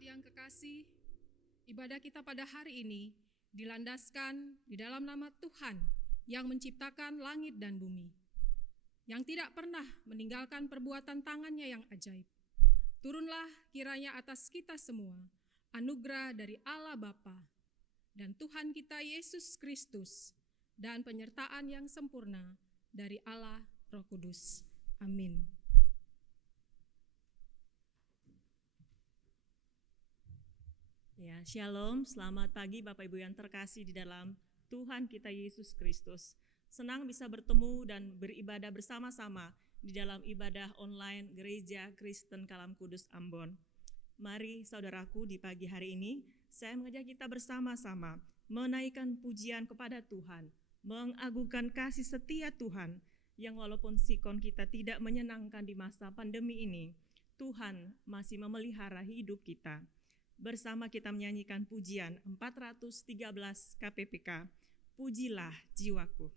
Jemaat yang kekasih, ibadah kita pada hari ini dilandaskan di dalam nama Tuhan yang menciptakan langit dan bumi, yang tidak pernah meninggalkan perbuatan tangannya yang ajaib. Turunlah kiranya atas kita semua anugerah dari Allah Bapa dan Tuhan kita Yesus Kristus dan penyertaan yang sempurna dari Allah Roh Kudus. Amin. Ya, Shalom, selamat pagi Bapak Ibu yang terkasih di dalam Tuhan kita Yesus Kristus. Senang bisa bertemu dan beribadah bersama-sama di dalam ibadah online Gereja Kristen Kalam Kudus Ambon. Mari saudaraku, di pagi hari ini saya mengajak kita bersama-sama menaikkan pujian kepada Tuhan, mengagungkan kasih setia Tuhan yang walaupun sikon kita tidak menyenangkan di masa pandemi ini, Tuhan masih memelihara hidup kita. Bersama kita menyanyikan pujian 413 KPPK, Pujilah Jiwaku.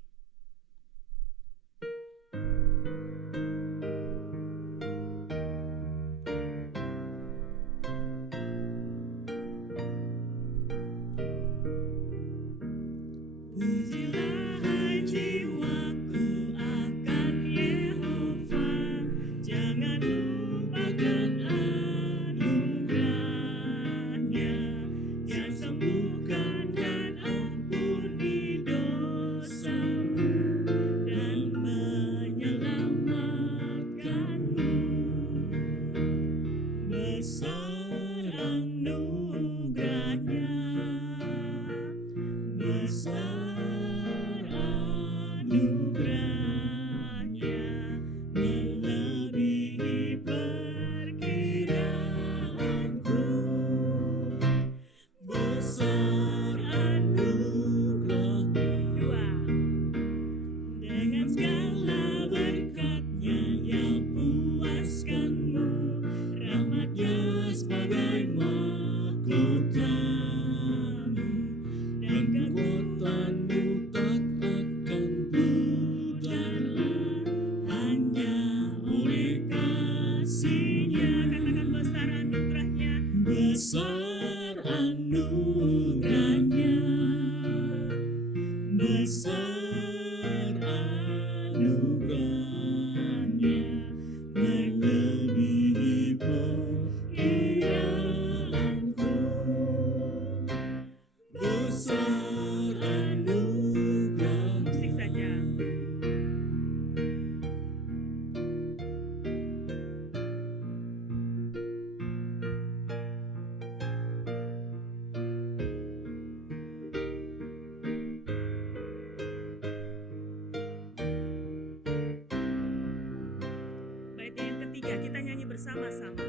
Kita nyanyi bersama-sama.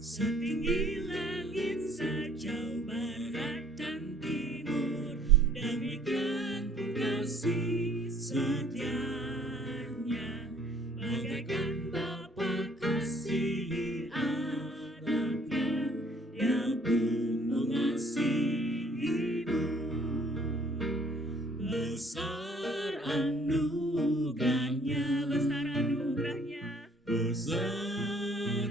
Setinggi langit sejauh barat dan timur, demikian pun kasih setianya, bagaikan Bapa kasihi anaknya yang pun mengasihimu. Besar anugerahnya, besar anugerahnya, besar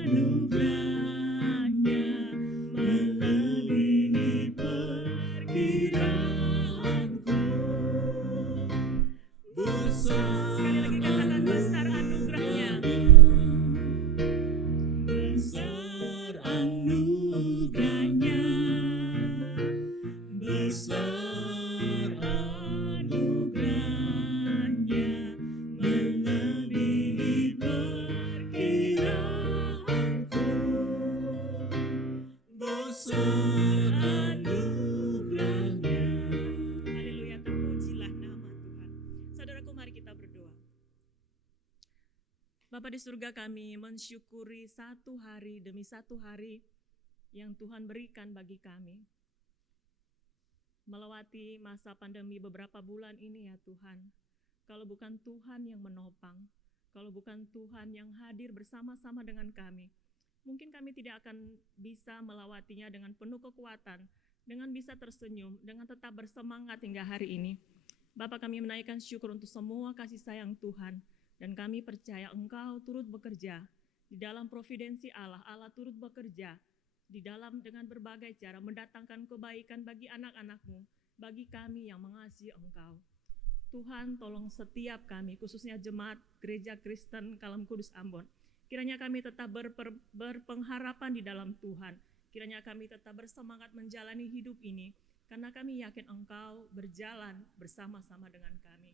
anugerahnya, melebihi perkiraanku. Besar, sekali lagi katakan besar anugerahnya, besar anugerahnya, besar Bapa di surga, kami mensyukuri satu hari demi satu hari yang Tuhan berikan bagi kami. Melewati masa pandemi beberapa bulan ini ya Tuhan, kalau bukan Tuhan yang menopang, kalau bukan Tuhan yang hadir bersama-sama dengan kami, mungkin kami tidak akan bisa melewatinya dengan penuh kekuatan, dengan bisa tersenyum, dengan tetap bersemangat hingga hari ini. Bapa, kami menaikkan syukur untuk semua kasih sayang Tuhan, dan kami percaya Engkau turut bekerja di dalam providensi Allah, Allah turut bekerja di dalam dengan berbagai cara mendatangkan kebaikan bagi anak-anak-Mu, bagi kami yang mengasihi Engkau. Tuhan, tolong setiap kami, khususnya jemaat Gereja Kristen Kalam Kudus Ambon, kiranya kami tetap berpengharapan di dalam Tuhan. Kiranya kami tetap bersemangat menjalani hidup ini, karena kami yakin Engkau berjalan bersama-sama dengan kami.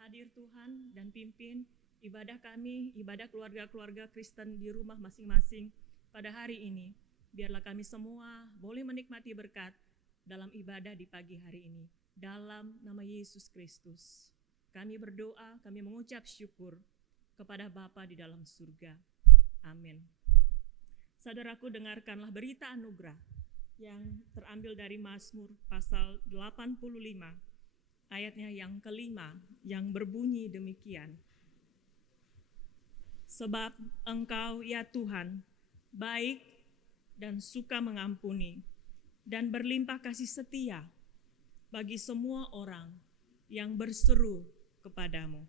Hadir Tuhan dan pimpin ibadah kami, ibadah keluarga-keluarga Kristen di rumah masing-masing pada hari ini. Biarlah kami semua boleh menikmati berkat dalam ibadah di pagi hari ini. Dalam nama Yesus Kristus, kami berdoa, kami mengucap syukur kepada Bapa di dalam surga. Amin. Saudaraku, dengarkanlah berita anugerah yang terambil dari Mazmur pasal 85, ayatnya yang kelima, yang berbunyi demikian. Sebab Engkau, ya Tuhan, baik dan suka mengampuni, dan berlimpah kasih setia bagi semua orang yang berseru kepadamu.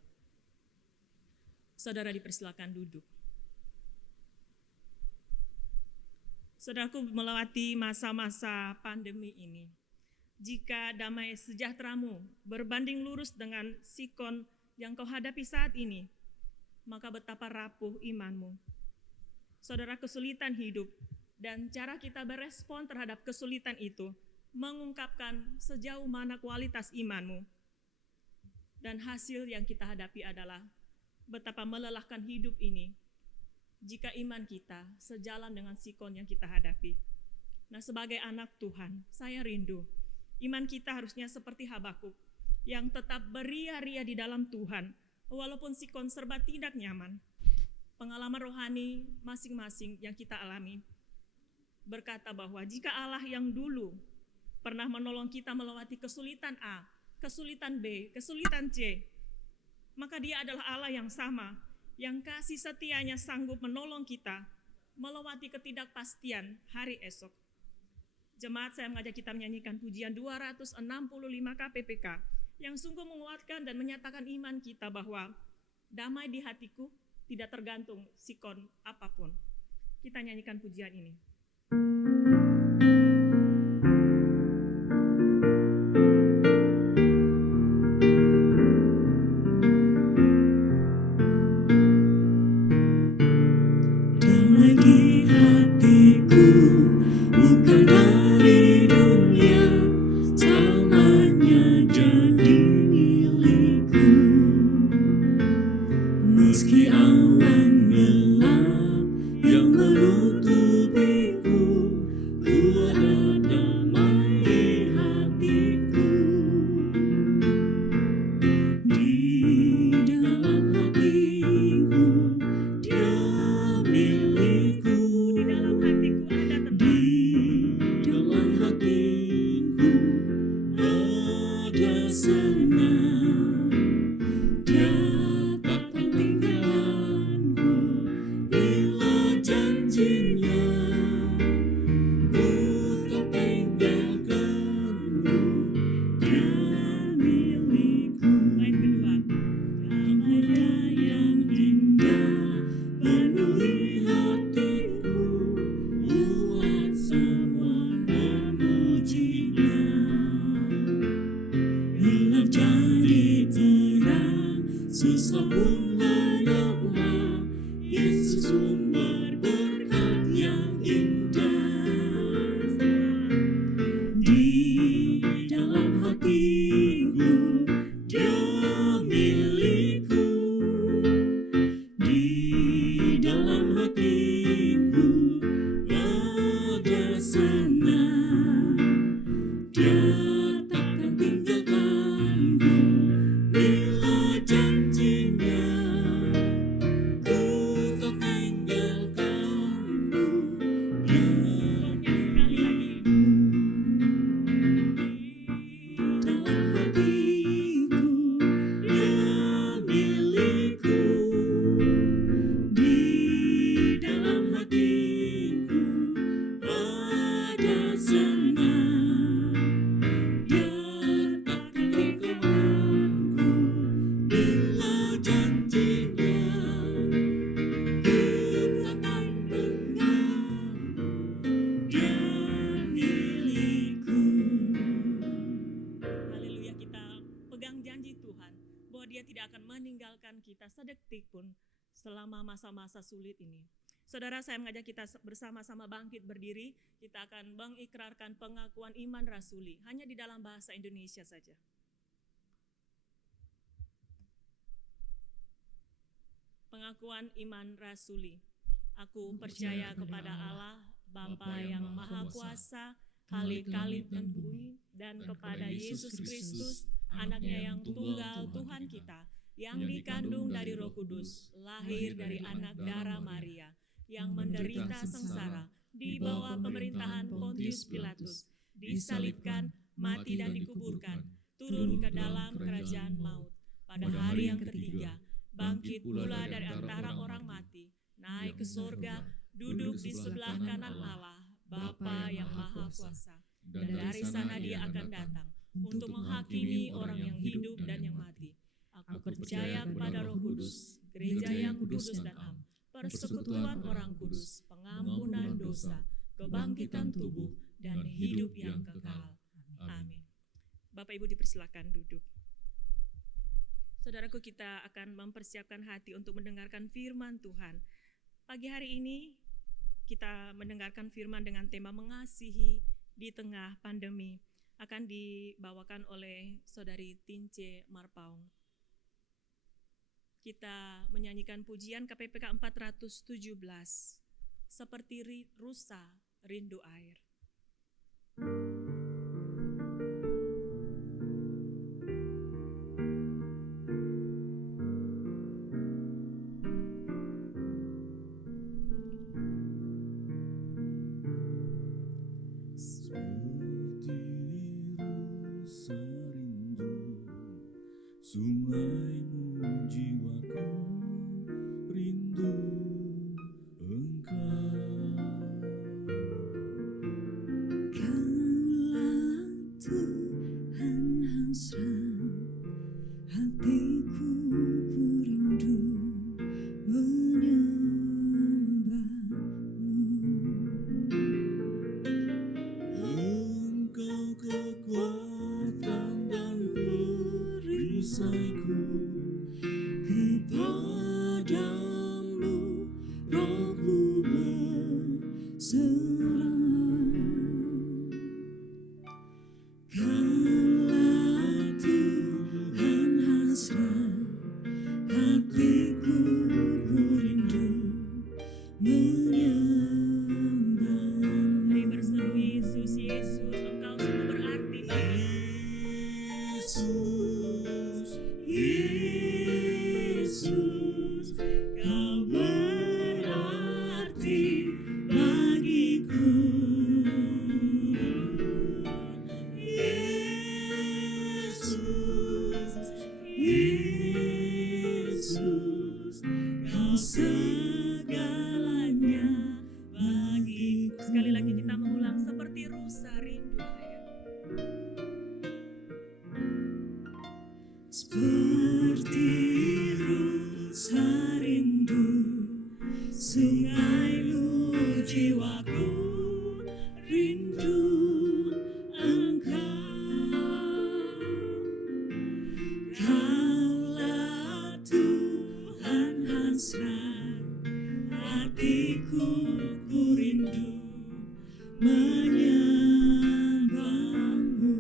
Saudara dipersilakan duduk. Saudaraku, melewati masa-masa pandemi ini, jika damai sejahteramu berbanding lurus dengan sikon yang kau hadapi saat ini, maka betapa rapuh imanmu. Saudara, kesulitan hidup dan cara kita berespon terhadap kesulitan itu mengungkapkan sejauh mana kualitas imanmu. Dan hasil yang kita hadapi adalah betapa melelahkan hidup ini jika iman kita sejalan dengan sikon yang kita hadapi. Nah, sebagai anak Tuhan, saya rindu iman kita harusnya seperti Habakuk yang tetap beria-ria di dalam Tuhan, walaupun sikon serba tidak nyaman. Pengalaman rohani masing-masing yang kita alami berkata bahwa jika Allah yang dulu pernah menolong kita melewati kesulitan A, kesulitan B, kesulitan C, maka Dia adalah Allah yang sama, yang kasih setianya sanggup menolong kita melewati ketidakpastian hari esok. Jemaat, saya mengajak kita menyanyikan pujian 265 KPPK yang sungguh menguatkan dan menyatakan iman kita bahwa damai di hatiku tidak tergantung sikon apapun. Kita nyanyikan pujian ini. Damai di hatiku, bukan dari dunia, selamanya jadi milikku. Meski awan gelap yang menutupiku, ku ada damai di hatiku. Di dalam hatiku, Dia milikku. Di dalam hatiku ada Di dalam hatiku ada senang. Dia takkan tinggalkanku bila janjinya. Ku tak tinggalkanmu, Dia milikku. Bait kedua. Damai yang indah penuhi hatiku, buat semua memujinya. Gelap jadi terang, susah pun lenyaplah, Yesus sumber berkat yang indah. Di dalam hatiku, Dia milikku. Di dalam hatiku ada senang. Dia takkan tinggalkanku bila janjinya. Ku tak tinggalkanmu, sekalipun selama masa-masa sulit ini. Saudara, saya mengajak kita bersama-sama bangkit berdiri. Kita akan mengikrarkan pengakuan iman rasuli hanya di dalam bahasa Indonesia saja. Pengakuan iman rasuli. Aku percaya kepada Allah, Bapa yang Maha Kuasa, Khalik dan bumi, dan kepada Yesus Kristus, Anaknya yang tunggal Tuhan kita, yang dikandung dari Roh Kudus, lahir dari anak darah Maria, yang menderita sengsara di bawah pemerintahan Pontius Pilatus, disalibkan, mati dan dikuburkan, turun ke dalam kerajaan maut. Pada hari yang ketiga, bangkit pula dari antara orang mati, naik ke surga, duduk di sebelah kanan Allah, Bapa yang Maha Kuasa. Dan dari sana Dia akan datang untuk menghakimi orang yang hidup dan yang mati. Aku percaya kepada Roh Kudus, gereja yang kudus dan am, persekutuan orang kudus, pengampunan dosa, kebangkitan tubuh, dan hidup yang kekal. Amin. Bapak Ibu dipersilakan duduk. Saudaraku, kita akan mempersiapkan hati untuk mendengarkan firman Tuhan. Pagi hari ini kita mendengarkan firman dengan tema mengasihi di tengah pandemi. Akan dibawakan oleh Saudari Tince Marpaung. Kita menyanyikan pujian KPPK 417, seperti rusa rindu air. Sungaimu jiwaku rindu Engkau. Kaulah Tuhan hasrat hatiku, ku rindu menyembahmu. Engkau kekuatan dan perisaiku, kepadamu rohku berserah. Kaulah Tuhan hasrat hatiku, ku rindu menyembahmu. Mari berseru, Yesus, Yesus, Engkau sungguh berarti bagi Yesus, Yesus, Kau berarti bagiku. Yesus, Yesus, Kau segalanya bagiku. Sekali lagi kita mengulang, seperti rusa rindu air. Seperti rusa rindu sungaimu jiwaku rindu Engkau. Kaulah Tuhan hasrat hatiku, ku rindu menyembahmu.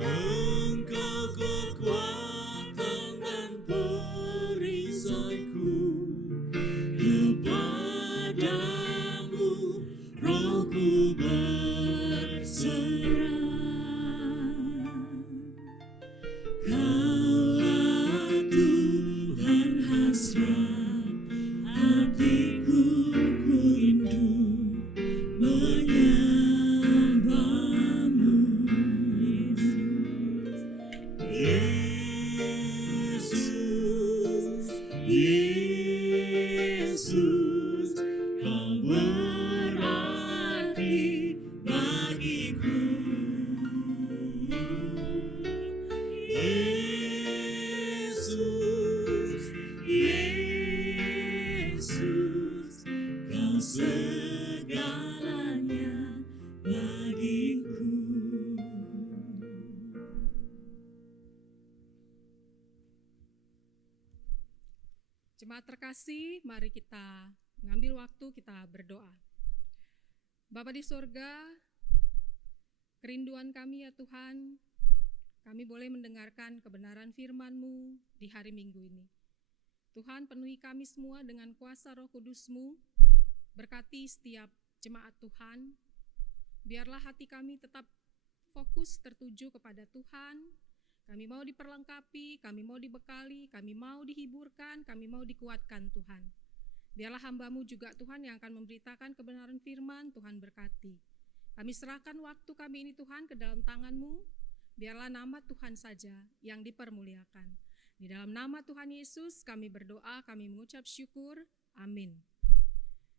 Engkau kekuatan dan perisaiku, kepadamu rohku berserah. Kaulah Tuhan Jemaat terkasih, mari kita mengambil waktu kita berdoa. Bapa di surga, kerinduan kami ya Tuhan, kami boleh mendengarkan kebenaran firman-Mu di hari Minggu ini. Tuhan, penuhi kami semua dengan kuasa Roh Kudus-Mu, berkati setiap jemaat Tuhan, biarlah hati kami tetap fokus tertuju kepada Tuhan. Kami mau diperlengkapi, kami mau dibekali, kami mau dihiburkan, kami mau dikuatkan Tuhan. Biarlah hamba-Mu juga Tuhan yang akan memberitakan kebenaran firman, Tuhan berkati. Kami serahkan waktu kami ini Tuhan ke dalam tangan-Mu, biarlah nama Tuhan saja yang dipermuliakan. Di dalam nama Tuhan Yesus kami berdoa, kami mengucap syukur, amin.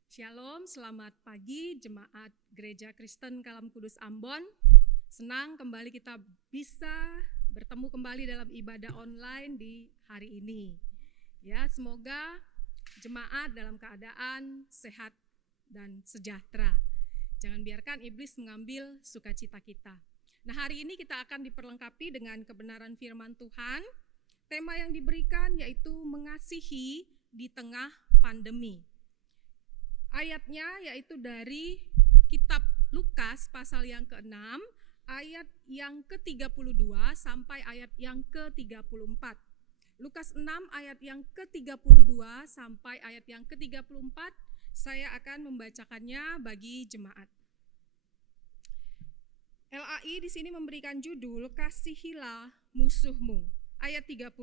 Shalom, selamat pagi jemaat Gereja Kristen Kalam Kudus Ambon. Senang kembali kita bisa bertemu kembali dalam ibadah online di hari ini. Ya, semoga jemaat dalam keadaan sehat dan sejahtera. Jangan biarkan iblis mengambil sukacita kita. Nah, hari ini kita akan diperlengkapi dengan kebenaran firman Tuhan. Tema yang diberikan yaitu mengasihi di tengah pandemi. Ayatnya yaitu dari kitab Lukas pasal yang ke-6, ayat yang ke-32 sampai ayat yang ke-34. Lukas 6 ayat yang ke-32 sampai ayat yang ke-34, saya akan membacakannya bagi jemaat. LAI di sini memberikan judul Kasihilah musuhmu. Ayat 32.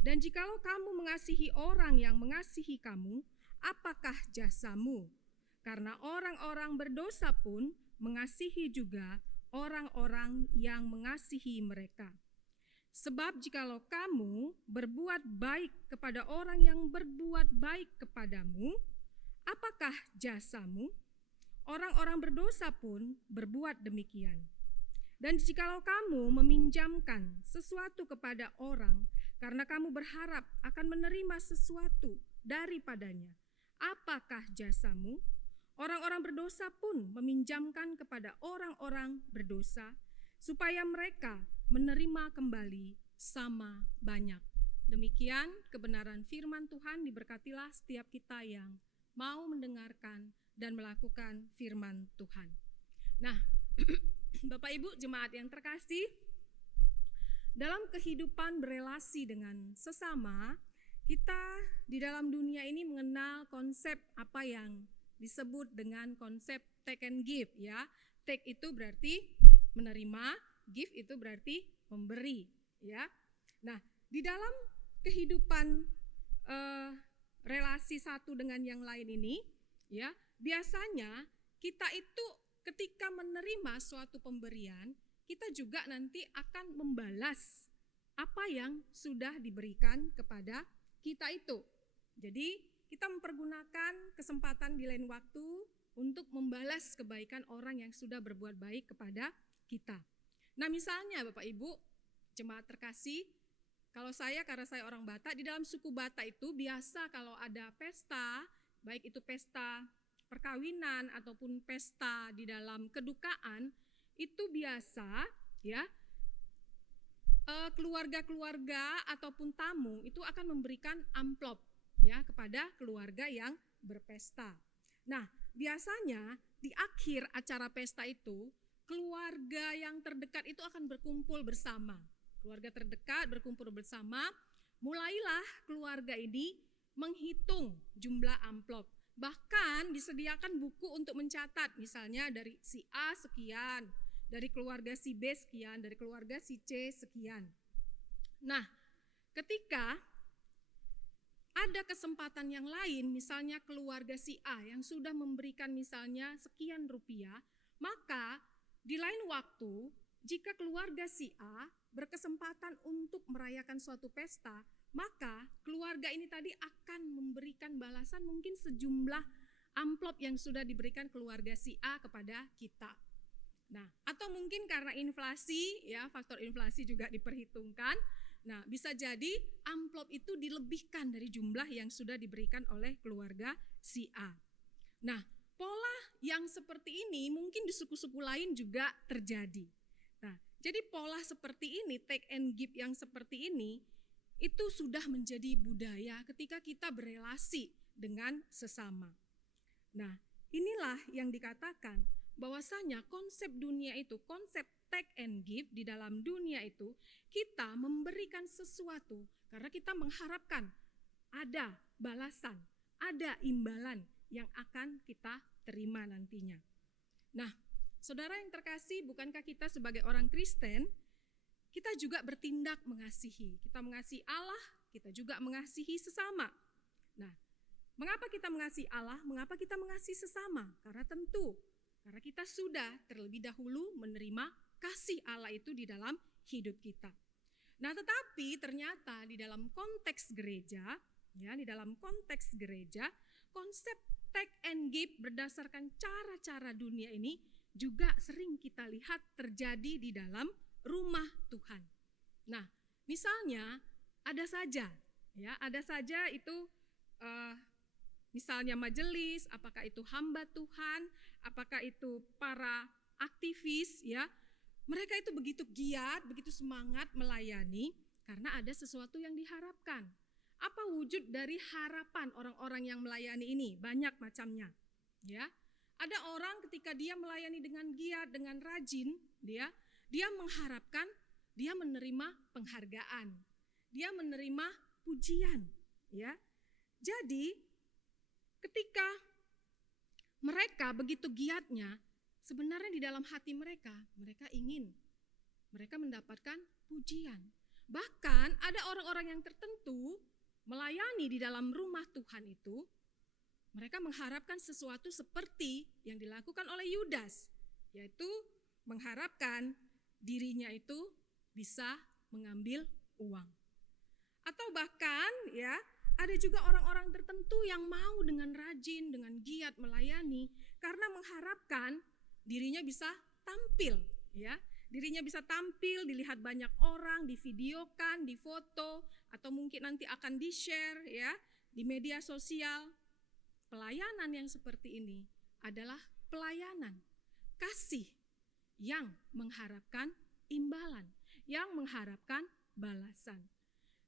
Dan jikalau kamu mengasihi orang yang mengasihi kamu, apakah jasamu? Karena orang-orang berdosa pun mengasihi juga orang-orang yang mengasihi mereka. Sebab jikalau kamu berbuat baik kepada orang yang berbuat baik kepadamu, apakah jasamu? Orang-orang berdosa pun berbuat demikian. Dan jikalau kamu meminjamkan sesuatu kepada orang karena kamu berharap akan menerima sesuatu daripadanya, apakah jasamu? Orang-orang berdosa pun meminjamkan kepada orang-orang berdosa supaya mereka menerima kembali sama banyak. Demikian kebenaran firman Tuhan, diberkatilah setiap kita yang mau mendengarkan dan melakukan firman Tuhan. Nah, Bapak Ibu jemaat yang terkasih, dalam kehidupan berelasi dengan sesama, kita di dalam dunia ini mengenal konsep apa yang disebut dengan konsep take and give ya. Take itu berarti menerima, give itu berarti memberi ya. Nah, di dalam kehidupan relasi satu dengan yang lain ini ya, biasanya kita itu ketika menerima suatu pemberian, kita juga nanti akan membalas apa yang sudah diberikan kepada kita itu. Jadi kita mempergunakan kesempatan di lain waktu untuk membalas kebaikan orang yang sudah berbuat baik kepada kita. Nah, misalnya Bapak Ibu, jemaat terkasih, karena saya orang Batak, di dalam suku Batak itu biasa kalau ada pesta, baik itu pesta perkawinan ataupun pesta di dalam kedukaan, itu biasa ya keluarga-keluarga ataupun tamu itu akan memberikan amplop ya kepada keluarga yang berpesta. Nah, biasanya di akhir acara pesta itu keluarga yang terdekat itu akan berkumpul bersama. Keluarga terdekat berkumpul bersama, mulailah keluarga ini menghitung jumlah amplop. Bahkan disediakan buku untuk mencatat, misalnya dari si A sekian, dari keluarga si B sekian, dari keluarga si C sekian. Nah, ketika ada kesempatan yang lain, misalnya keluarga si A yang sudah memberikan misalnya sekian rupiah, maka di lain waktu, jika keluarga si A berkesempatan untuk merayakan suatu pesta, maka keluarga ini tadi akan memberikan balasan mungkin sejumlah amplop yang sudah diberikan keluarga si A kepada kita. Nah, atau mungkin karena inflasi, ya faktor inflasi juga diperhitungkan. Nah, bisa jadi amplop itu dilebihkan dari jumlah yang sudah diberikan oleh keluarga si A. Nah, pola yang seperti ini mungkin di suku-suku lain juga terjadi. Nah, jadi pola seperti ini, take and give yang seperti ini, itu sudah menjadi budaya ketika kita berelasi dengan sesama. Nah, inilah yang dikatakan bahwasanya konsep dunia itu, konsep take and give di dalam dunia itu, kita memberikan sesuatu karena kita mengharapkan ada balasan, ada imbalan yang akan kita terima nantinya. Nah, saudara yang terkasih, bukankah kita sebagai orang Kristen, kita juga bertindak mengasihi. Kita mengasihi Allah, kita juga mengasihi sesama. Nah, mengapa kita mengasihi Allah? Mengapa kita mengasihi sesama? Karena kita sudah terlebih dahulu menerima kasih Allah itu di dalam hidup kita. Nah, tetapi ternyata di dalam konteks gereja, konsep take and give berdasarkan cara-cara dunia ini juga sering kita lihat terjadi di dalam rumah Tuhan. Nah, misalnya ada saja itu misalnya majelis, apakah itu hamba Tuhan, apakah itu para aktivis, ya, mereka itu begitu giat, begitu semangat melayani karena ada sesuatu yang diharapkan. Apa wujud dari harapan orang-orang yang melayani ini? Banyak macamnya, ya. Ada orang ketika dia melayani dengan giat, dengan rajin, dia mengharapkan dia menerima penghargaan, dia menerima pujian, ya. Jadi ketika mereka begitu giatnya, sebenarnya di dalam hati mereka ingin mereka mendapatkan pujian. Bahkan ada orang-orang yang tertentu melayani di dalam rumah Tuhan itu, mereka mengharapkan sesuatu seperti yang dilakukan oleh Yudas, yaitu mengharapkan dirinya itu bisa mengambil uang. Atau bahkan ya, ada juga orang-orang tertentu yang mau dengan rajin, dengan giat melayani karena mengharapkan dirinya bisa tampil, ya. Dirinya bisa tampil, dilihat banyak orang, divideokan, difoto, atau mungkin nanti akan di-share ya di media sosial. Pelayanan yang seperti ini adalah pelayanan kasih yang mengharapkan imbalan, yang mengharapkan balasan.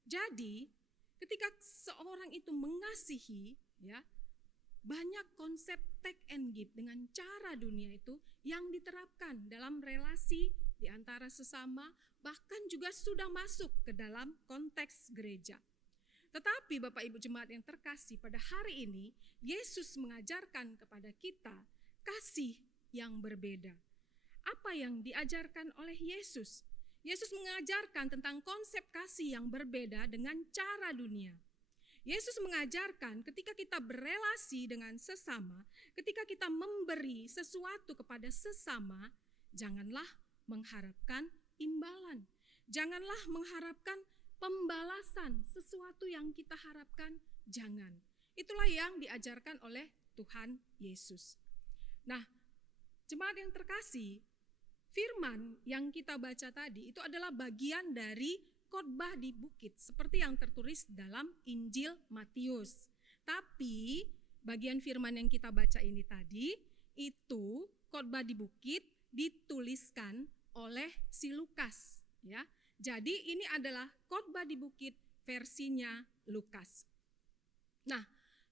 Jadi, ketika seorang itu mengasihi, ya, banyak konsep take and give dengan cara dunia itu yang diterapkan dalam relasi di antara sesama, bahkan juga sudah masuk ke dalam konteks gereja. Tetapi Bapak Ibu Jemaat yang terkasih, pada hari ini Yesus mengajarkan kepada kita kasih yang berbeda. Apa yang diajarkan oleh Yesus? Yesus mengajarkan tentang konsep kasih yang berbeda dengan cara dunia. Yesus mengajarkan ketika kita berelasi dengan sesama, ketika kita memberi sesuatu kepada sesama, janganlah mengharapkan imbalan. Janganlah mengharapkan pembalasan sesuatu yang kita harapkan, jangan. Itulah yang diajarkan oleh Tuhan Yesus. Nah, jemaat yang terkasih, firman yang kita baca tadi itu adalah bagian dari khotbah di bukit seperti yang tertulis dalam Injil Matius. Tapi bagian firman yang kita baca ini tadi itu khotbah di bukit dituliskan oleh si Lukas, ya. Jadi ini adalah khotbah di bukit versinya Lukas. Nah,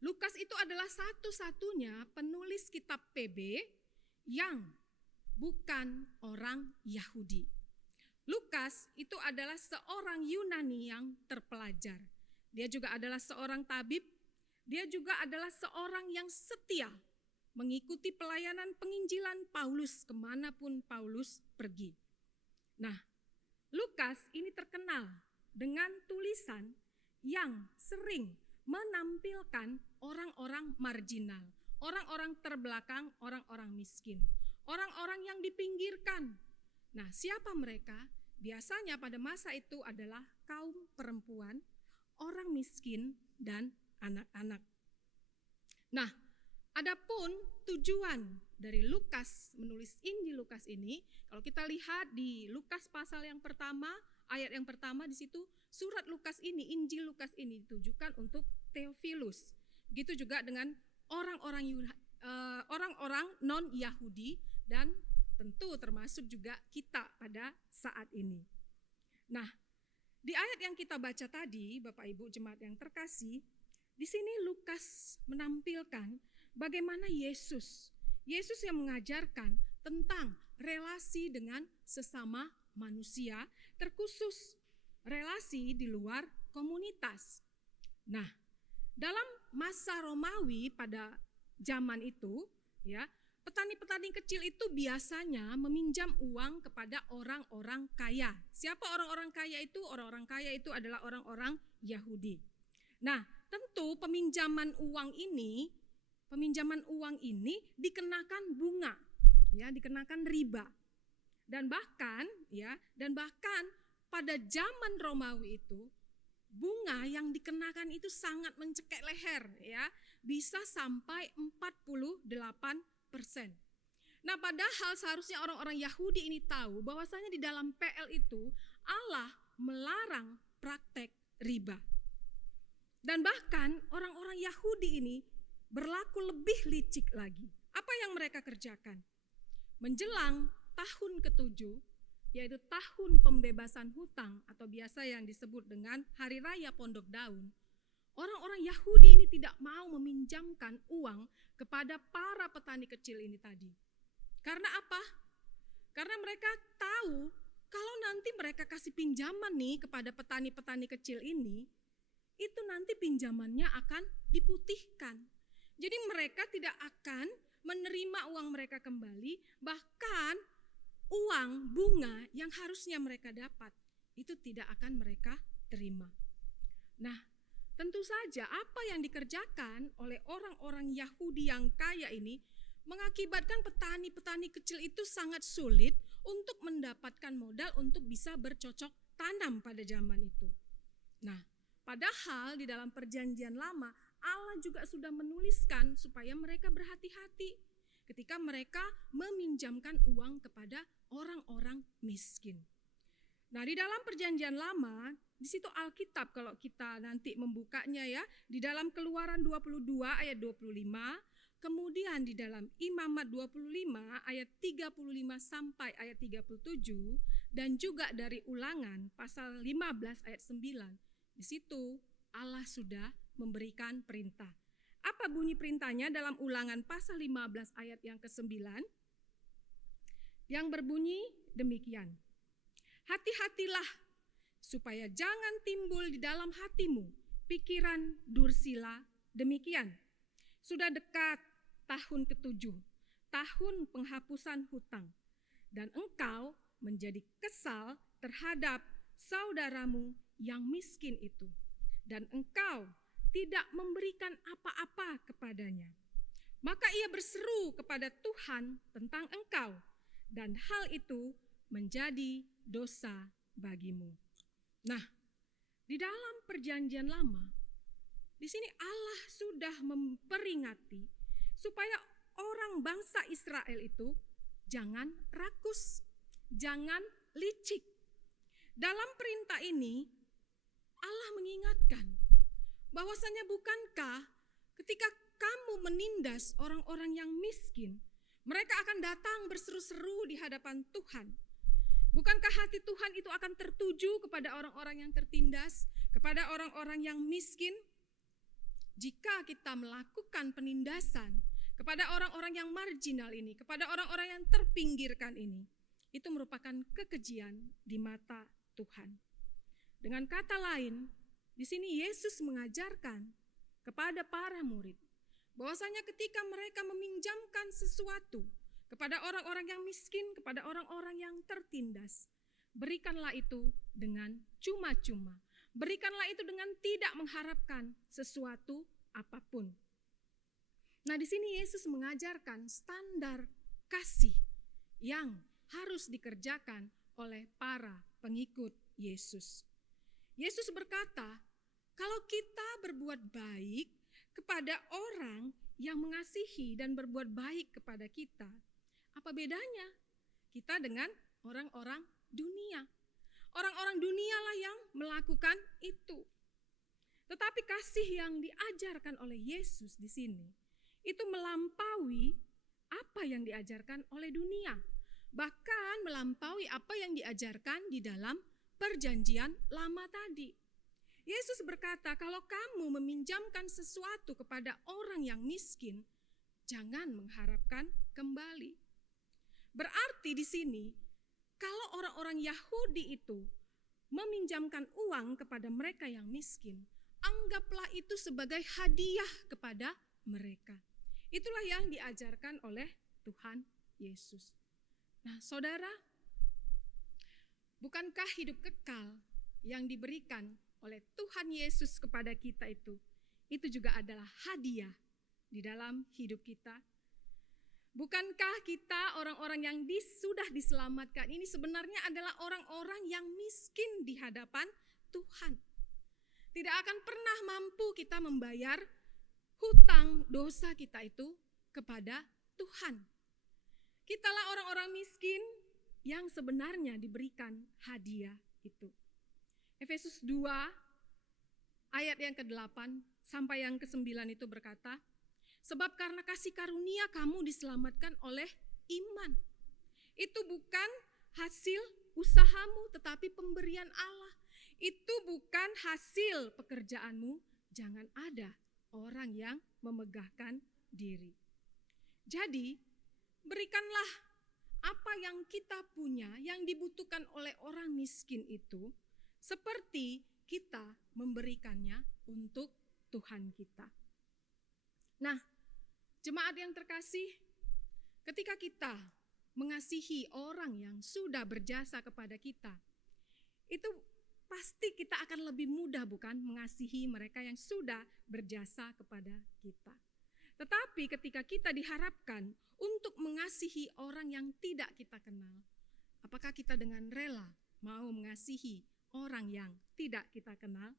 Lukas itu adalah satu-satunya penulis kitab PB yang bukan orang Yahudi. Lukas itu adalah seorang Yunani yang terpelajar. Dia juga adalah seorang tabib. Dia juga adalah seorang yang setia mengikuti pelayanan penginjilan Paulus kemanapun Paulus pergi. Nah, Lukas ini terkenal dengan tulisan yang sering menampilkan orang-orang marginal, orang-orang terbelakang, orang-orang miskin, orang-orang yang dipinggirkan. Nah, siapa mereka? Biasanya pada masa itu adalah kaum perempuan, orang miskin, dan anak-anak. Nah, adapun tujuan dari Lukas menulis Injil Lukas ini, kalau kita lihat di Lukas pasal yang pertama, ayat yang pertama di situ, surat Lukas ini, Injil Lukas ini ditujukan untuk Theophilus. Begitu juga dengan orang-orang non-Yahudi dan tentu termasuk juga kita pada saat ini. Nah, Di ayat yang kita baca tadi, Bapak Ibu jemaat yang terkasih, di sini Lukas menampilkan bagaimana Yesus yang mengajarkan tentang relasi dengan sesama manusia, terkhusus relasi di luar komunitas. Nah, dalam masa Romawi pada zaman itu, ya, petani-petani kecil itu biasanya meminjam uang kepada orang-orang kaya. Siapa orang-orang kaya itu? Orang-orang kaya itu adalah orang-orang Yahudi. Nah, tentu peminjaman uang ini dikenakan bunga, ya, dikenakan riba. Dan bahkan pada zaman Romawi itu bunga yang dikenakan itu sangat mencekik leher, ya, bisa sampai 48%. Nah, padahal seharusnya orang-orang Yahudi ini tahu bahwasanya di dalam PL itu Allah melarang praktek riba. Dan bahkan orang-orang Yahudi ini berlaku lebih licik lagi. Apa yang mereka kerjakan? Menjelang tahun ke-7, yaitu tahun pembebasan hutang atau biasa yang disebut dengan Hari Raya Pondok Daun, orang-orang Yahudi ini tidak mau meminjamkan uang kepada para petani kecil ini tadi. Karena apa? Karena mereka tahu kalau nanti mereka kasih pinjaman nih kepada petani-petani kecil ini, itu nanti pinjamannya akan diputihkan. Jadi mereka tidak akan menerima uang mereka kembali, bahkan uang bunga yang harusnya mereka dapat itu tidak akan mereka terima. Nah, tentu saja apa yang dikerjakan oleh orang-orang Yahudi yang kaya ini mengakibatkan petani-petani kecil itu sangat sulit untuk mendapatkan modal untuk bisa bercocok tanam pada zaman itu. Nah, padahal di dalam perjanjian lama Allah juga sudah menuliskan supaya mereka berhati-hati ketika mereka meminjamkan uang kepada orang-orang miskin. Nah, di dalam perjanjian lama, di situ Alkitab kalau kita nanti membukanya ya, di dalam Keluaran 22 ayat 25, kemudian di dalam Imamat 25 ayat 35 sampai ayat 37, dan juga dari Ulangan pasal 15 ayat 9. Di situ Allah sudah memberikan perintah. Apa bunyi perintahnya dalam Ulangan pasal 15 ayat yang ke-9? Yang berbunyi demikian. Hati-hatilah supaya jangan timbul di dalam hatimu pikiran dursila demikian. Sudah dekat tahun ke-7, tahun penghapusan hutang, dan engkau menjadi kesal terhadap saudaramu yang miskin itu, dan engkau tidak memberikan apa-apa kepadanya. Maka ia berseru kepada Tuhan tentang engkau, dan hal itu menjadi dosa bagimu. Nah, di dalam perjanjian lama, di sini Allah sudah memperingati supaya orang bangsa Israel itu jangan rakus, jangan licik. Dalam perintah ini, Allah mengingatkan bahwasanya bukankah ketika kamu menindas orang-orang yang miskin, mereka akan datang berseru-seru di hadapan Tuhan. Bukankah hati Tuhan itu akan tertuju kepada orang-orang yang tertindas, kepada orang-orang yang miskin? Jika kita melakukan penindasan kepada orang-orang yang marginal ini, kepada orang-orang yang terpinggirkan ini, itu merupakan kekejian di mata Tuhan. Dengan kata lain, di sini Yesus mengajarkan kepada para murid bahwasanya ketika mereka meminjamkan sesuatu kepada orang-orang yang miskin, kepada orang-orang yang tertindas, berikanlah itu dengan cuma-cuma. Berikanlah itu dengan tidak mengharapkan sesuatu apapun. Nah, di sini Yesus mengajarkan standar kasih yang harus dikerjakan oleh para pengikut Yesus. Yesus berkata, kalau kita berbuat baik kepada orang yang mengasihi dan berbuat baik kepada kita, apa bedanya kita dengan orang-orang dunia? Orang-orang dunialah yang melakukan itu. Tetapi kasih yang diajarkan oleh Yesus di sini itu melampaui apa yang diajarkan oleh dunia, bahkan melampaui apa yang diajarkan di dalam perjanjian lama tadi. Yesus berkata, kalau kamu meminjamkan sesuatu kepada orang yang miskin, jangan mengharapkan kembali. Berarti di sini, kalau orang-orang Yahudi itu meminjamkan uang kepada mereka yang miskin, anggaplah itu sebagai hadiah kepada mereka. Itulah yang diajarkan oleh Tuhan Yesus. Nah, saudara, bukankah hidup kekal yang diberikan oleh Tuhan Yesus kepada kita itu juga adalah hadiah di dalam hidup kita? Bukankah kita orang-orang yang sudah diselamatkan ini sebenarnya adalah orang-orang yang miskin di hadapan Tuhan? Tidak akan pernah mampu kita membayar hutang dosa kita itu kepada Tuhan. Kitalah orang-orang miskin yang sebenarnya diberikan hadiah itu. Efesus 2 ayat yang ke-8 sampai yang ke-9 itu berkata, sebab karena kasih karunia kamu diselamatkan oleh iman. Itu bukan hasil usahamu tetapi pemberian Allah. Itu bukan hasil pekerjaanmu. Jangan ada orang yang memegahkan diri. Jadi, berikanlah apa yang kita punya yang dibutuhkan oleh orang miskin itu seperti kita memberikannya untuk Tuhan kita. Nah, jemaat yang terkasih, ketika kita mengasihi orang yang sudah berjasa kepada kita, itu pasti kita akan lebih mudah bukan mengasihi mereka yang sudah berjasa kepada kita. Tetapi ketika kita diharapkan untuk mengasihi orang yang tidak kita kenal, apakah kita dengan rela mau mengasihi orang yang tidak kita kenal?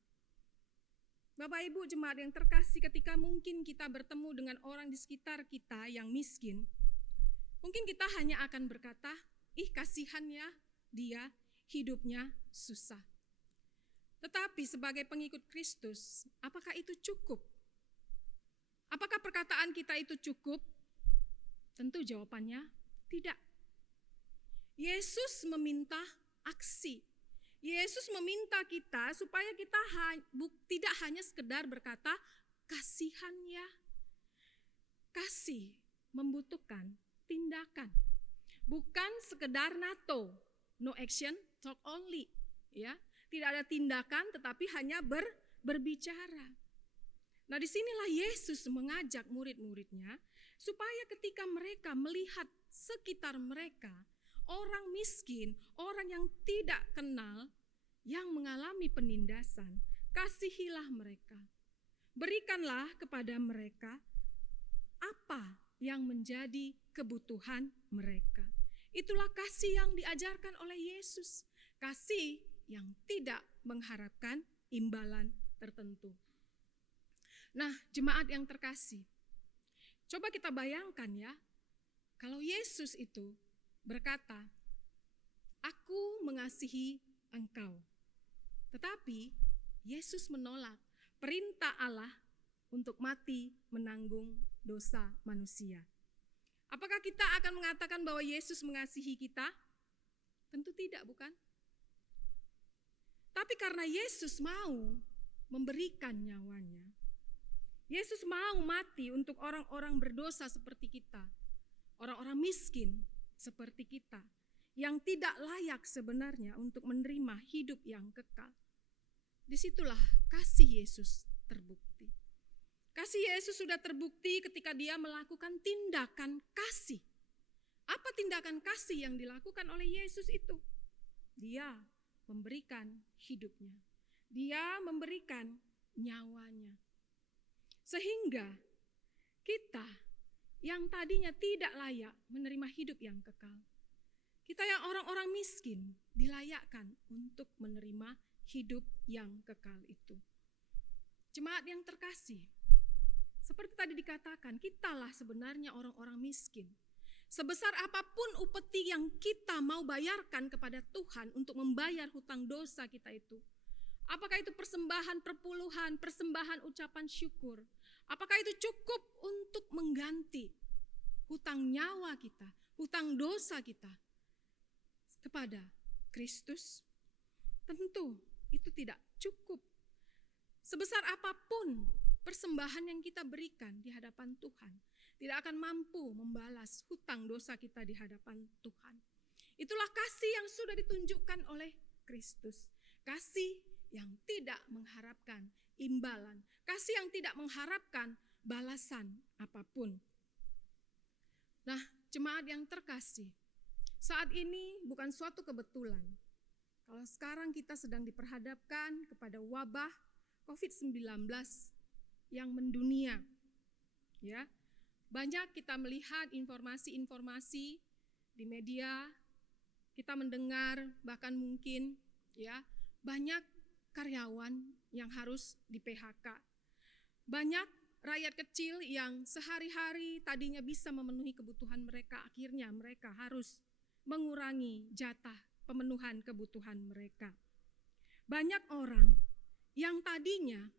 Bapak Ibu jemaat yang terkasih, ketika mungkin kita bertemu dengan orang di sekitar kita yang miskin, mungkin kita hanya akan berkata, ih kasihan ya dia hidupnya susah. Tetapi sebagai pengikut Kristus, apakah itu cukup? Apakah perkataan kita itu cukup? Tentu jawabannya tidak. Yesus meminta aksi. Yesus meminta kita supaya kita tidak hanya sekedar berkata, kasihan ya. Kasih membutuhkan tindakan. Bukan sekedar NATO, no action, talk only. Ya, tidak ada tindakan tetapi hanya berbicara. Nah, disinilah Yesus mengajak murid-muridnya supaya ketika mereka melihat sekitar mereka, orang miskin, orang yang tidak kenal, yang mengalami penindasan, kasihilah mereka. Berikanlah kepada mereka apa yang menjadi kebutuhan mereka. Itulah kasih yang diajarkan oleh Yesus. Kasih yang tidak mengharapkan imbalan tertentu. Nah, jemaat yang terkasih, coba kita bayangkan ya, kalau Yesus itu berkata, aku mengasihi engkau. Tetapi Yesus menolak perintah Allah untuk mati menanggung dosa manusia. Apakah kita akan mengatakan bahwa Yesus mengasihi kita? Tentu tidak, bukan? Tapi karena Yesus mau memberikan nyawanya, Yesus mau mati untuk orang-orang berdosa seperti kita, orang-orang miskin seperti kita, yang tidak layak sebenarnya untuk menerima hidup yang kekal. Disitulah kasih Yesus terbukti. Kasih Yesus sudah terbukti ketika dia melakukan tindakan kasih. Apa tindakan kasih yang dilakukan oleh Yesus itu? Dia memberikan hidupnya. Dia memberikan nyawanya. Sehingga kita yang tadinya tidak layak menerima hidup yang kekal, kita yang orang-orang miskin dilayakkan untuk menerima hidup yang kekal itu. Jemaat yang terkasih, seperti tadi dikatakan, kitalah sebenarnya orang-orang miskin. Sebesar apapun upeti yang kita mau bayarkan kepada Tuhan untuk membayar hutang dosa kita itu, apakah itu persembahan perpuluhan, persembahan ucapan syukur, apakah itu cukup untuk mengganti hutang nyawa kita, hutang dosa kita kepada Kristus? tentu itu tidak cukup. Sebesar apapun persembahan yang kita berikan di hadapan Tuhan, tidak akan mampu membalas hutang dosa kita di hadapan Tuhan. Itulah kasih yang sudah ditunjukkan oleh Kristus. Kasih yang tidak mengharapkan imbalan. Kasih yang tidak mengharapkan balasan apapun. Nah, jemaat yang terkasih, saat ini bukan suatu kebetulan kalau sekarang kita sedang diperhadapkan kepada wabah COVID-19 yang mendunia. Ya, banyak kita melihat informasi-informasi di media, kita mendengar bahkan mungkin ya banyak karyawan yang harus di-PHK. Banyak rakyat kecil yang sehari-hari tadinya bisa memenuhi kebutuhan mereka, akhirnya mereka harus mengurangi jatah pemenuhan kebutuhan mereka. Banyak orang yang tadinya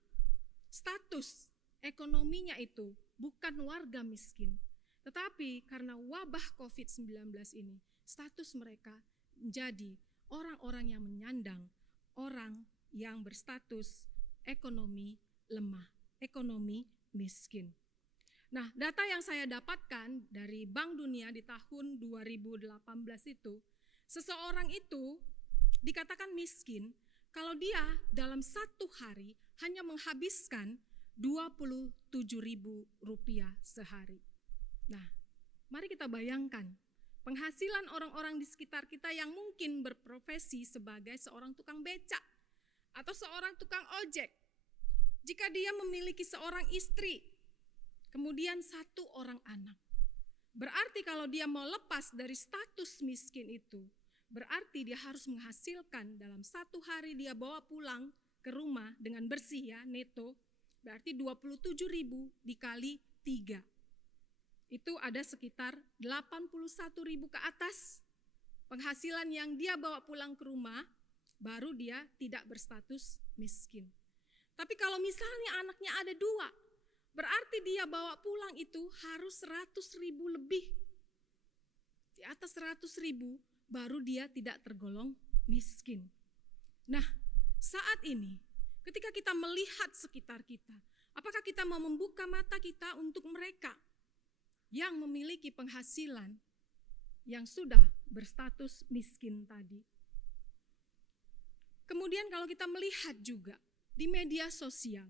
status ekonominya itu bukan warga miskin, tetapi karena wabah COVID-19 ini, status mereka menjadi orang-orang yang menyandang, orang yang berstatus ekonomi lemah, ekonomi miskin. Nah, data yang saya dapatkan dari Bank Dunia di tahun 2018 itu, seseorang itu dikatakan miskin kalau dia dalam satu hari hanya menghabiskan Rp27.000 sehari. Nah, mari kita bayangkan penghasilan orang-orang di sekitar kita yang mungkin berprofesi sebagai seorang tukang becak atau seorang tukang ojek. Jika dia memiliki seorang istri, kemudian satu orang anak, berarti kalau dia mau lepas dari status miskin itu, berarti dia harus menghasilkan dalam satu hari dia bawa pulang ke rumah dengan bersih ya, neto, berarti 27.000 dikali 3. Itu ada sekitar 81.000 ke atas penghasilan yang dia bawa pulang ke rumah, baru dia tidak berstatus miskin. Tapi kalau misalnya anaknya ada 2, berarti dia bawa pulang itu harus 100.000 lebih. Di atas 100.000 baru dia tidak tergolong miskin. Nah, saat ini ketika kita melihat sekitar kita, apakah kita mau membuka mata kita untuk mereka yang memiliki penghasilan yang sudah berstatus miskin tadi? Kemudian kalau kita melihat juga di media sosial,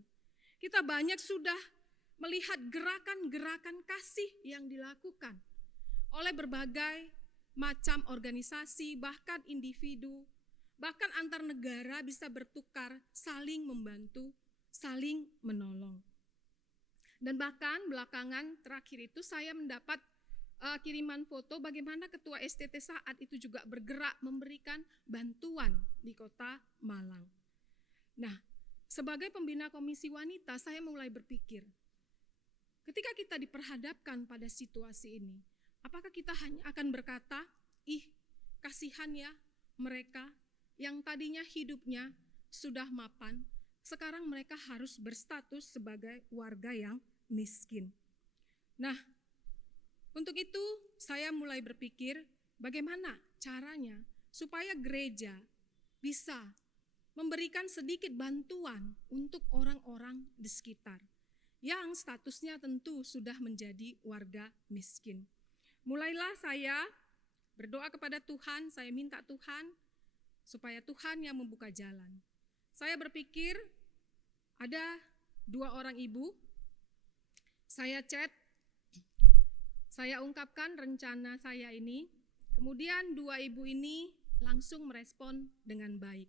kita banyak sudah melihat gerakan-gerakan kasih yang dilakukan oleh berbagai macam organisasi, bahkan individu, bahkan antar negara bisa bertukar, saling membantu, saling menolong. Dan bahkan belakangan terakhir itu saya mendapat kiriman foto bagaimana Ketua STT saat itu juga bergerak memberikan bantuan di Kota Malang. Nah, sebagai pembina Komisi Wanita, saya mulai berpikir, ketika kita diperhadapkan pada situasi ini, apakah kita hanya akan berkata, kasihan ya mereka yang tadinya hidupnya sudah mapan, sekarang mereka harus berstatus sebagai warga yang miskin. Nah, untuk itu saya mulai berpikir bagaimana caranya supaya gereja bisa memberikan sedikit bantuan untuk orang-orang di sekitar yang statusnya tentu sudah menjadi warga miskin. Mulailah saya berdoa kepada Tuhan, saya minta Tuhan supaya Tuhan yang membuka jalan. Saya berpikir ada 2 orang ibu, saya chat, saya ungkapkan rencana saya ini, kemudian 2 ibu ini langsung merespon dengan baik.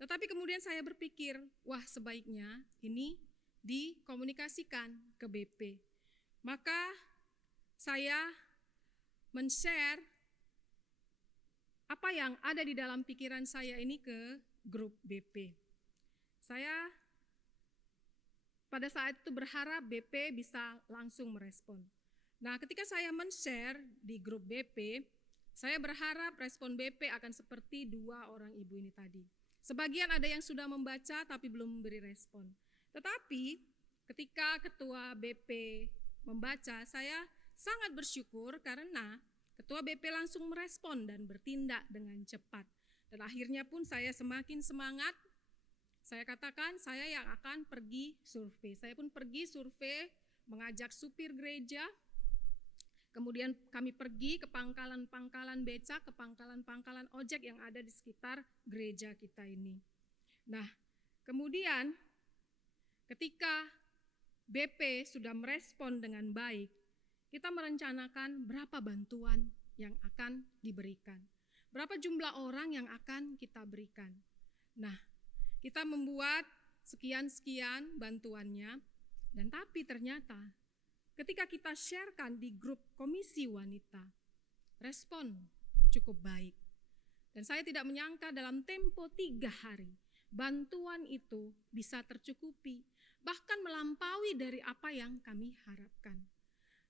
Tetapi kemudian saya berpikir, wah sebaiknya ini dikomunikasikan ke BP. Maka saya men-share apa yang ada di dalam pikiran saya ini ke grup BP. Saya pada saat itu berharap BP bisa langsung merespon. Nah, ketika saya men-share di grup BP, saya berharap respon BP akan seperti 2 orang ibu ini tadi. Sebagian ada yang sudah membaca tapi belum memberi respon. Tetapi ketika Ketua BP membaca, saya sangat bersyukur karena Ketua BP langsung merespon dan bertindak dengan cepat. Dan akhirnya pun saya semakin semangat. Saya katakan saya yang akan pergi survei. Saya pun pergi survei, mengajak supir gereja. Kemudian kami pergi ke pangkalan-pangkalan becak, ke pangkalan-pangkalan ojek yang ada di sekitar gereja kita ini. Nah, kemudian ketika BP sudah merespon dengan baik, kita merencanakan berapa bantuan yang akan diberikan. Berapa jumlah orang yang akan kita berikan. Nah, kita membuat sekian-sekian bantuannya, dan tapi ternyata ketika kita sharekan di grup komisi wanita, respon cukup baik. Dan saya tidak menyangka dalam tempo 3 hari, bantuan itu bisa tercukupi, bahkan melampaui dari apa yang kami harapkan.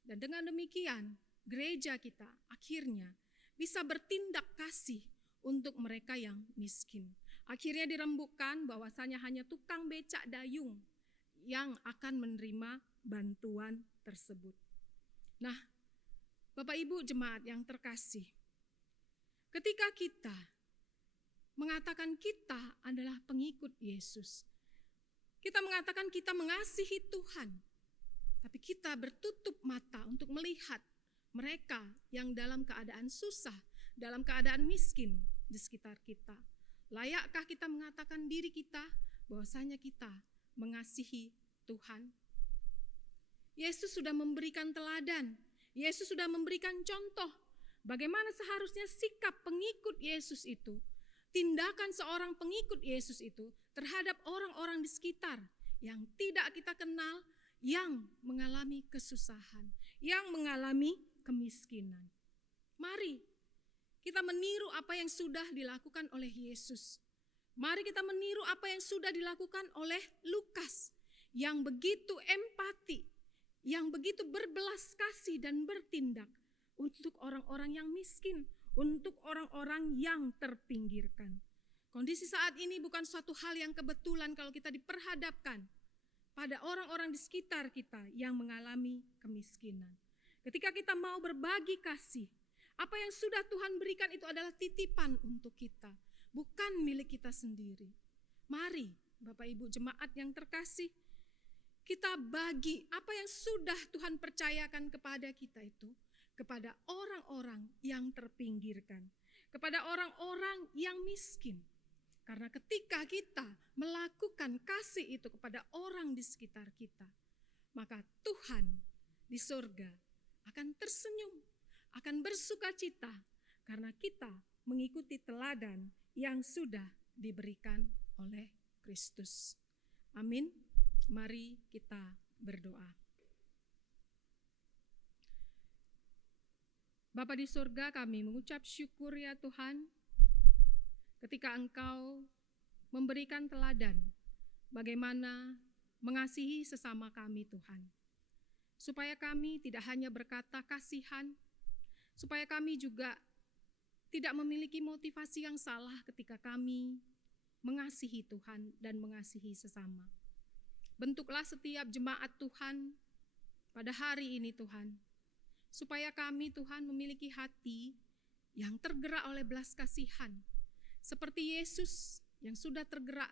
Dan dengan demikian, gereja kita akhirnya bisa bertindak kasih untuk mereka yang miskin. Akhirnya dirembukkan bahwasanya hanya tukang becak dayung yang akan menerima bantuan tersebut. Nah, Bapak Ibu jemaat yang terkasih, ketika kita mengatakan kita adalah pengikut Yesus, kita mengatakan kita mengasihi Tuhan, tapi kita bertutup mata untuk melihat mereka yang dalam keadaan susah, dalam keadaan miskin di sekitar kita. Layakkah kita mengatakan diri kita bahwasanya kita mengasihi Tuhan? Yesus sudah memberikan teladan, Yesus sudah memberikan contoh bagaimana seharusnya sikap pengikut Yesus itu, tindakan seorang pengikut Yesus itu terhadap orang-orang di sekitar yang tidak kita kenal, yang mengalami kesusahan, yang mengalami kemiskinan. Mari kita meniru apa yang sudah dilakukan oleh Yesus. Mari kita meniru apa yang sudah dilakukan oleh Lukas, yang begitu empati, yang begitu berbelas kasih dan bertindak untuk orang-orang yang miskin, untuk orang-orang yang terpinggirkan. Kondisi saat ini bukan suatu hal yang kebetulan kalau kita diperhadapkan pada orang-orang di sekitar kita yang mengalami kemiskinan. Ketika kita mau berbagi kasih, apa yang sudah Tuhan berikan itu adalah titipan untuk kita, bukan milik kita sendiri. Mari Bapak Ibu jemaat yang terkasih, kita bagi apa yang sudah Tuhan percayakan kepada kita itu, kepada orang-orang yang terpinggirkan, kepada orang-orang yang miskin. Karena ketika kita melakukan kasih itu kepada orang di sekitar kita, maka Tuhan di surga akan tersenyum, akan bersuka cita karena kita mengikuti teladan yang sudah diberikan oleh Kristus. Amin. Mari kita berdoa. Bapa di surga, kami mengucap syukur ya Tuhan, ketika Engkau memberikan teladan bagaimana mengasihi sesama kami Tuhan. Supaya kami tidak hanya berkata kasihan, supaya kami juga tidak memiliki motivasi yang salah ketika kami mengasihi Tuhan dan mengasihi sesama. Bentuklah setiap jemaat Tuhan pada hari ini Tuhan, supaya kami Tuhan memiliki hati yang tergerak oleh belas kasihan, seperti Yesus yang sudah tergerak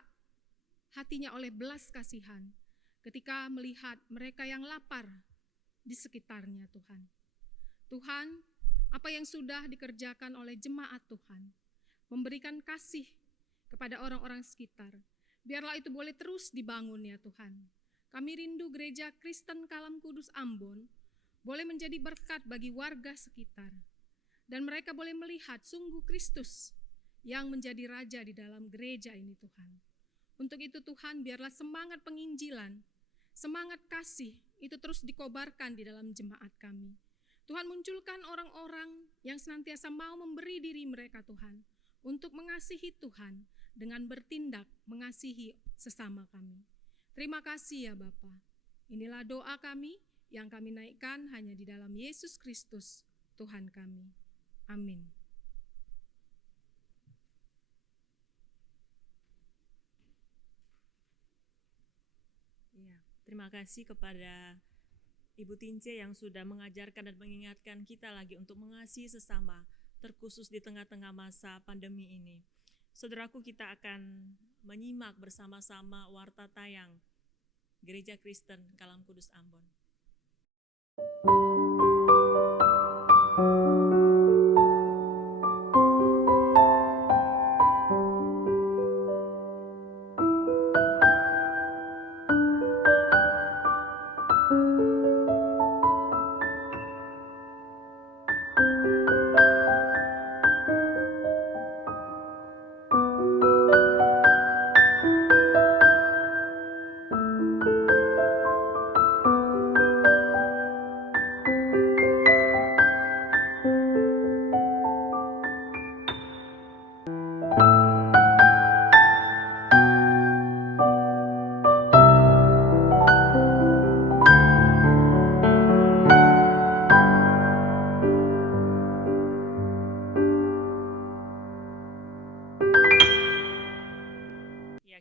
hatinya oleh belas kasihan ketika melihat mereka yang lapar di sekitarnya Tuhan. Tuhan, apa yang sudah dikerjakan oleh jemaat Tuhan, memberikan kasih kepada orang-orang sekitar, biarlah itu boleh terus dibangun ya Tuhan. Kami rindu gereja Kristen Kalam Kudus Ambon boleh menjadi berkat bagi warga sekitar, dan mereka boleh melihat sungguh Kristus yang menjadi raja di dalam gereja ini Tuhan. Untuk itu Tuhan, biarlah semangat penginjilan, semangat kasih itu terus dikobarkan di dalam jemaat kami. Tuhan, munculkan orang-orang yang senantiasa mau memberi diri mereka Tuhan, untuk mengasihi Tuhan dengan bertindak mengasihi sesama kami. Terima kasih ya Bapa. Inilah doa kami yang kami naikkan hanya di dalam Yesus Kristus Tuhan kami. Amin. Terima kasih kepada Ibu Tince yang sudah mengajarkan dan mengingatkan kita lagi untuk mengasihi sesama, terkhusus di tengah-tengah masa pandemi ini. Saudaraku, kita akan menyimak bersama-sama warta tayang Gereja Kristen Kalam Kudus Ambon.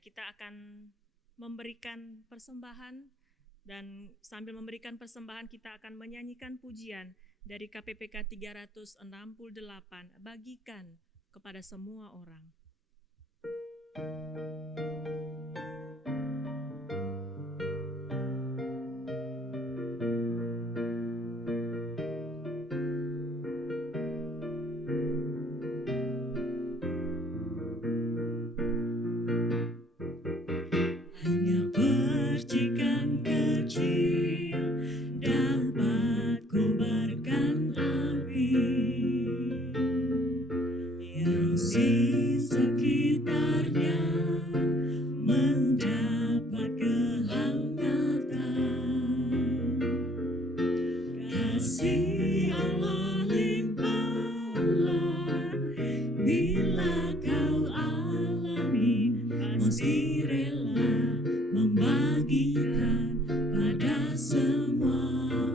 Kita akan memberikan persembahan, dan sambil memberikan persembahan kita akan menyanyikan pujian dari KPPK 368, bagikan kepada semua orang. Percikan kecil dapat kobarkan api yang di sekitarnya mendapat kehangatan. Kasih Allah limpahlah bila kau alami, pasti rela membagikan pada semua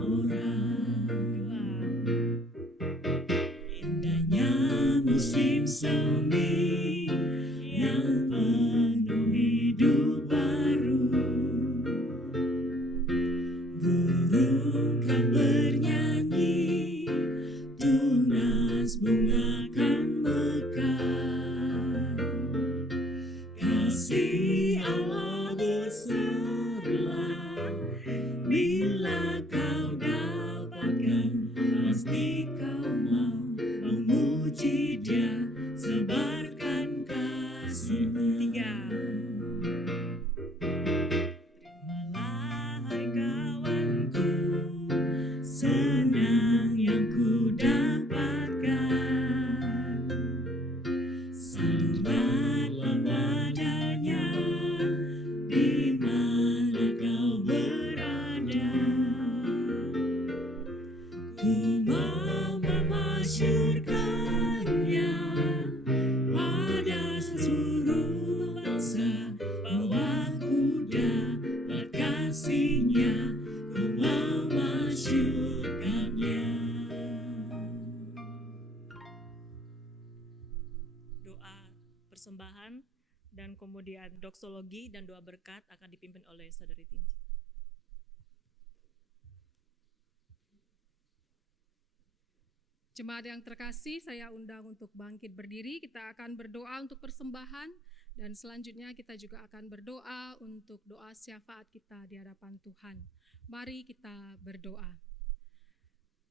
orang. Indahnya musim semi yang penuh hidup baru, burung kan bernyanyi, tunas bunga kan mekar. Kasih Allah besarlah bila kau dapatkan, pasti kau mau memuji Dia, sebarkan kasih-Nya. Terimalah hai kawanku senang yang ku dapatkan, selamatlah padanya di mana kau berada. Ku mau memasyurkannya pada seluruh bangsa, bahwa ku dapat kasih-Nya, ku mau masyurkannya. Doa persembahan dan kemudian doksologi dan doa berkat akan dipimpin oleh Saudari Tinci. Jemaat yang terkasih, saya undang untuk bangkit berdiri. Kita akan berdoa untuk persembahan, dan selanjutnya kita juga akan berdoa untuk doa syafaat kita di hadapan Tuhan. Mari kita berdoa.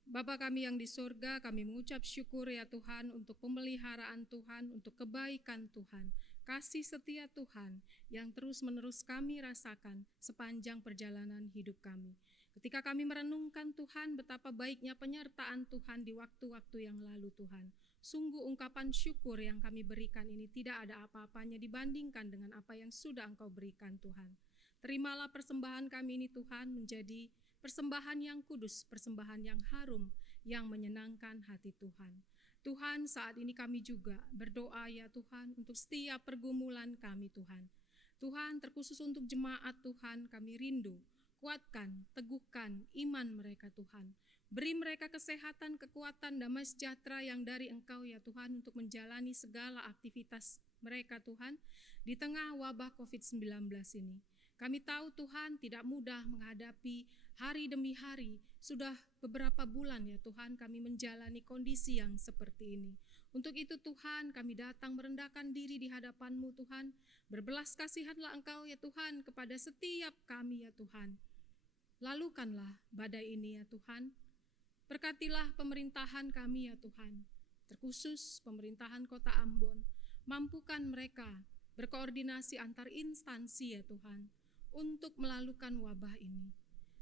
Bapa kami yang di surga, kami mengucap syukur ya Tuhan untuk pemeliharaan Tuhan, untuk kebaikan Tuhan, kasih setia Tuhan yang terus-menerus kami rasakan sepanjang perjalanan hidup kami. Ketika kami merenungkan Tuhan, betapa baiknya penyertaan Tuhan di waktu-waktu yang lalu Tuhan. Sungguh ungkapan syukur yang kami berikan ini tidak ada apa-apanya dibandingkan dengan apa yang sudah Engkau berikan Tuhan. Terimalah persembahan kami ini Tuhan menjadi persembahan yang kudus, persembahan yang harum, yang menyenangkan hati Tuhan. Tuhan, saat ini kami juga berdoa ya Tuhan untuk setiap pergumulan kami Tuhan. Tuhan, terkhusus untuk jemaat Tuhan, kami rindu. Kuatkan, teguhkan iman mereka Tuhan. Beri mereka kesehatan, kekuatan, damai sejahtera yang dari Engkau ya Tuhan untuk menjalani segala aktivitas mereka Tuhan di tengah wabah COVID-19 ini. Kami tahu Tuhan tidak mudah menghadapi hari demi hari. Sudah beberapa bulan ya Tuhan kami menjalani kondisi yang seperti ini. Untuk itu Tuhan kami datang merendahkan diri di hadapan-Mu Tuhan. Berbelas kasihanlah Engkau ya Tuhan kepada setiap kami ya Tuhan. Lalukanlah badai ini ya Tuhan. Berkatilah pemerintahan kami ya Tuhan. Terkhusus pemerintahan Kota Ambon. Mampukan mereka berkoordinasi antar instansi ya Tuhan untuk melalukan wabah ini.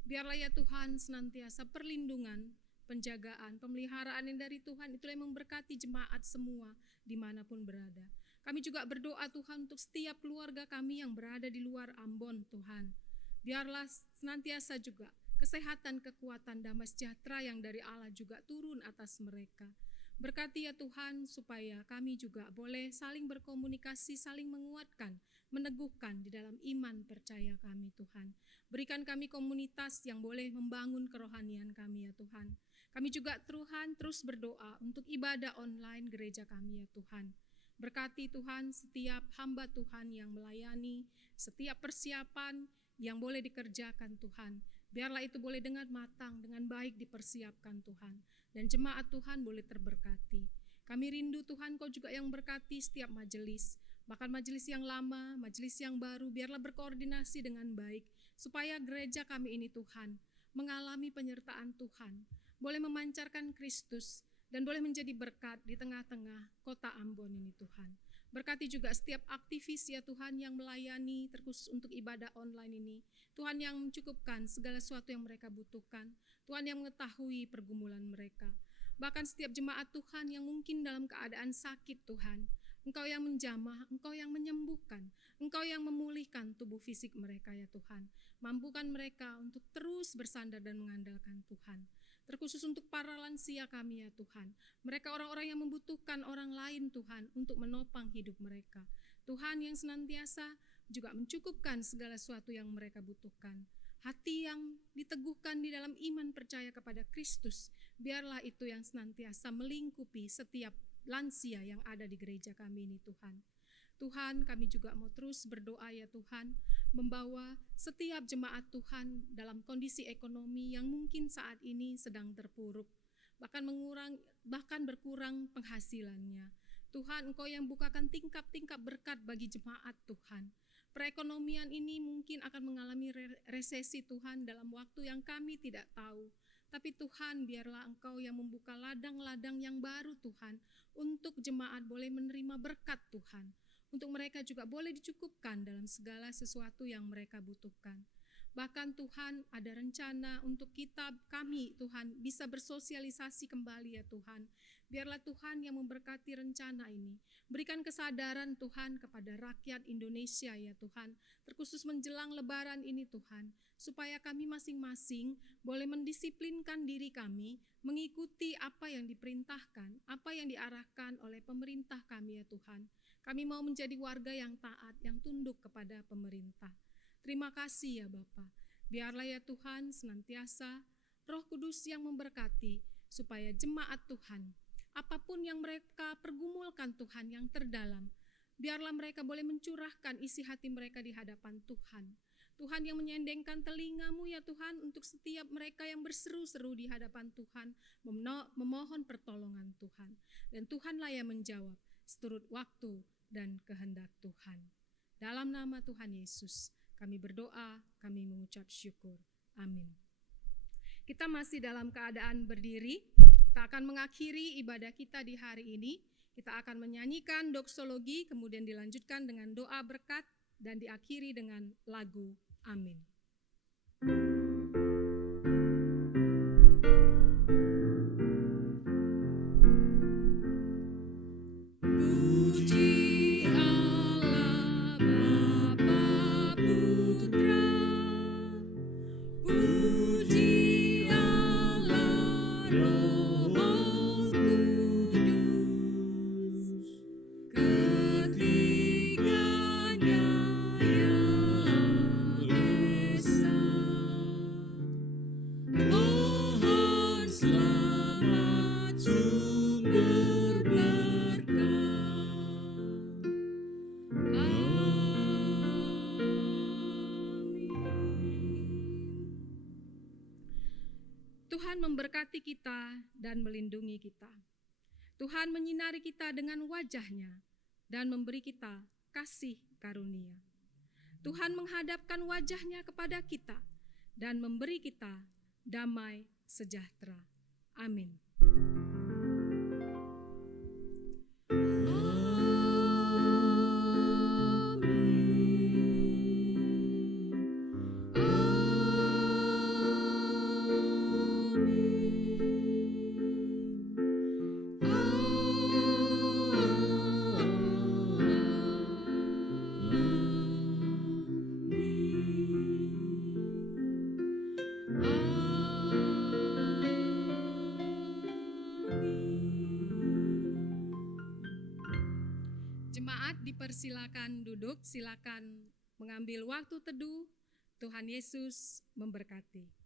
Biarlah ya Tuhan senantiasa perlindungan, penjagaan, pemeliharaan yang dari Tuhan itulah yang memberkati jemaat semua dimanapun berada. Kami juga berdoa Tuhan untuk setiap keluarga kami yang berada di luar Ambon Tuhan. Biarlah senantiasa juga kesehatan, kekuatan, damai sejahtera yang dari Allah juga turun atas mereka. Berkati ya Tuhan supaya kami juga boleh saling berkomunikasi, saling menguatkan, meneguhkan di dalam iman percaya kami Tuhan. Berikan kami komunitas yang boleh membangun kerohanian kami ya Tuhan. Kami juga Tuhan terus berdoa untuk ibadah online gereja kami ya Tuhan. Berkati Tuhan setiap hamba Tuhan yang melayani, setiap persiapan yang boleh dikerjakan Tuhan. Biarlah itu boleh dengan matang, dengan baik dipersiapkan Tuhan. Dan jemaat Tuhan boleh terberkati. Kami rindu Tuhan Kau juga yang berkati setiap majelis. Bahkan majelis yang lama, majelis yang baru, biarlah berkoordinasi dengan baik. Supaya gereja kami ini Tuhan, mengalami penyertaan Tuhan. Boleh memancarkan Kristus dan boleh menjadi berkat di tengah-tengah kota Ambon ini Tuhan. Berkati juga setiap aktivis ya Tuhan yang melayani terkhusus untuk ibadah online ini. Tuhan yang mencukupkan segala sesuatu yang mereka butuhkan. Tuhan yang mengetahui pergumulan mereka. Bahkan setiap jemaat Tuhan yang mungkin dalam keadaan sakit Tuhan. Engkau yang menjamah, Engkau yang menyembuhkan, Engkau yang memulihkan tubuh fisik mereka ya Tuhan. Mampukan mereka untuk terus bersandar dan mengandalkan Tuhan. Terkhusus untuk para lansia kami ya Tuhan. Mereka orang-orang yang membutuhkan orang lain Tuhan untuk menopang hidup mereka. Tuhan yang senantiasa juga mencukupkan segala sesuatu yang mereka butuhkan. Hati yang diteguhkan di dalam iman percaya kepada Kristus. Biarlah itu yang senantiasa melingkupi setiap lansia yang ada di gereja kami ini Tuhan. Tuhan kami juga mau terus berdoa ya Tuhan. Membawa setiap jemaat Tuhan dalam kondisi ekonomi yang mungkin saat ini sedang terpuruk. Bahkan berkurang penghasilannya. Tuhan Engkau yang bukakan tingkap-tingkap berkat bagi jemaat Tuhan. Perekonomian ini mungkin akan mengalami resesi Tuhan dalam waktu yang kami tidak tahu. Tapi Tuhan biarlah Engkau yang membuka ladang-ladang yang baru Tuhan. Untuk jemaat boleh menerima berkat Tuhan. Untuk mereka juga boleh dicukupkan dalam segala sesuatu yang mereka butuhkan. Bahkan Tuhan ada rencana untuk kami Tuhan bisa bersosialisasi kembali ya Tuhan. Biarlah Tuhan yang memberkati rencana ini. Berikan kesadaran Tuhan kepada rakyat Indonesia ya Tuhan. Terkhusus menjelang lebaran ini Tuhan. Supaya kami masing-masing boleh mendisiplinkan diri kami. Mengikuti apa yang diperintahkan, apa yang diarahkan oleh pemerintah kami ya Tuhan. Kami mau menjadi warga yang taat, yang tunduk kepada pemerintah. Terima kasih ya Bapa. Biarlah ya Tuhan senantiasa Roh Kudus yang memberkati supaya jemaat Tuhan, apapun yang mereka pergumulkan Tuhan yang terdalam, biarlah mereka boleh mencurahkan isi hati mereka di hadapan Tuhan. Tuhan yang menyendengkan telingamu ya Tuhan untuk setiap mereka yang berseru-seru di hadapan Tuhan, memohon pertolongan Tuhan. Dan Tuhanlah yang menjawab seturut waktu dan kehendak Tuhan. Dalam nama Tuhan Yesus, kami berdoa, kami mengucap syukur. Amin. Kita masih dalam keadaan berdiri. Kita akan mengakhiri ibadah kita di hari ini. Kita akan menyanyikan doksologi, kemudian dilanjutkan dengan doa berkat, dan diakhiri dengan lagu Amin. Ketiganya ya Tuhan memberkati kita dan melindungi kita. Tuhan menyinari kita dengan wajah-Nya dan memberi kita kasih karunia. Tuhan menghadapkan wajah-Nya kepada kita dan memberi kita damai sejahtera. Amin. Jemaat dipersilakan duduk, silakan mengambil waktu teduh. Tuhan Yesus memberkati.